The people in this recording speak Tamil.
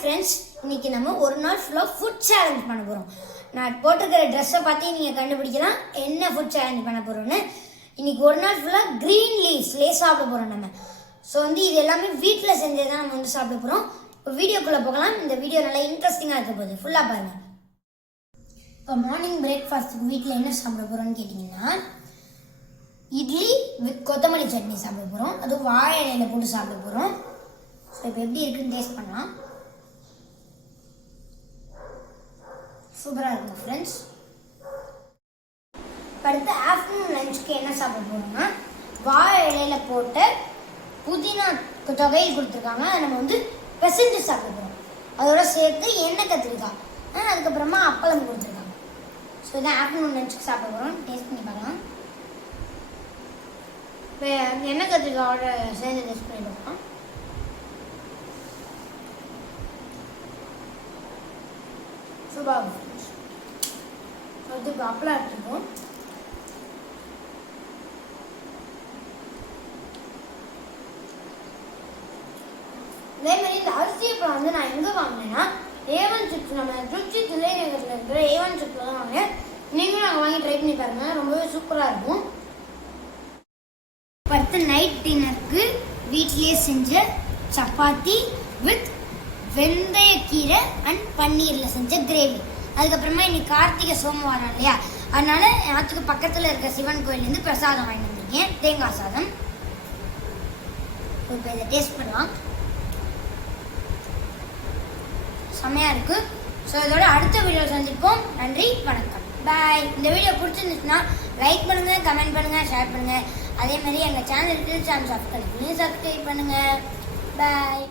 ஃப்ரெண்ட்ஸ், இன்னைக்கு நம்ம ஒரு நாள் ஃபுல்லாக ஃபுட் சேலஞ்ச் பண்ண போகிறோம். நான் போட்டிருக்கிற ட்ரெஸ்ஸை பார்த்து நீங்கள் கண்டுபிடிக்கலாம் என்ன ஃபுட் சேலஞ்ச் பண்ண போகிறோன்னு. இன்னைக்கு ஒரு நாள் ஃபுல்லாக க்ரீன் லீவ்ஸ்லேயே சாப்பிட போகிறோம் நம்ம. ஸோ இது எல்லாமே வீட்டில் செஞ்சது தான் நம்ம சாப்பிட போகிறோம். இப்போ வீடியோக்குள்ளே போகலாம். இந்த வீடியோ நல்லா இன்ட்ரெஸ்டிங்காக இருக்க போகுது, ஃபுல்லாக பாருங்கள். இப்போ மார்னிங் பிரேக்ஃபாஸ்ட்டுக்கு வீட்டில் என்ன சாப்பிட போகிறோன்னு கேட்டிங்கன்னா, இட்லி வித் கொத்தமல்லி சட்னி சாப்பிட போகிறோம். அதுவும் வாழை இலையில் போட்டு சாப்பிட போகிறோம். ஸோ இப்போ எப்படி இருக்குன்னு டேஸ்ட் பண்ணலாம். சூப்பராக இருக்கும் ஃப்ரெண்ட்ஸ். அடுத்து ஆஃப்டர்நூன் லஞ்சுக்கு என்ன சாப்பிட போகிறோம்னா, வாழை இலையில் போட்டு புதினா தொகையில் கொடுத்துருக்காங்க. அதை நம்ம பிசைஞ்சு சாப்பிட போகிறோம். அதோட சேர்த்து எண்ணெய் கத்திரிக்காய், அதுக்கப்புறமா அப்பளம் கொடுத்துருக்காங்க. ஸோ இதான் ஆஃப்டர்நூன் லஞ்சுக்கு சாப்பிட போகிறோம். டேஸ்ட் பண்ணி பார்க்கலாம். இப்போ எண்ணெய் கத்திரிக்காயோட சேர்ந்து டேஸ்ட் பண்ணி பார்க்கலாம். சூப்பராக இப்போ அப்பளம் எடுத்துப்போம். அதே மாதிரி இந்த அரிசி அப்பளம் நான் எங்கே வாங்கினேன்னா, A1 சிப்ஸ், நம்ம திருச்சி தில்லைநகரில் இருக்கிற A1 சிப்ஸில் தான் வாங்கினேன். நீங்களும் நாங்கள் வாங்கி ட்ரை பண்ணி பாருங்கள், ரொம்பவே சூப்பராக இருக்கும். அடுத்து நைட் டின்னருக்கு வீட்டிலேயே செஞ்ச சப்பாத்தி வித் வெந்தயக்கீரை அண்ட் பன்னீரில் செஞ்ச கிரேவி. அதுக்கப்புறமா இன்னைக்கு கார்த்திகை சோமவாரம் இல்லையா, அதனால ஆற்றுக்கு பக்கத்தில் இருக்க சிவன் கோயிலேருந்து பிரசாதம் வாங்கிட்டு வந்திருக்கேன், தேங்காய் சாதம். இப்போ இதை டேஸ்ட் பண்ணலாம். செம்மையாக இருக்குது. ஸோ இதோட அடுத்த வீடியோ சந்திப்போம். நன்றி, வணக்கம், பாய். இந்த வீடியோ பிடிச்சிருந்துச்சுன்னா லைக் பண்ணுங்கள், கமெண்ட் பண்ணுங்கள், ஷேர் பண்ணுங்கள். அதே மாதிரி எங்கள் சேனலுக்கு சப்ஸ்கிரைப் பண்ணுங்கள். பாய்.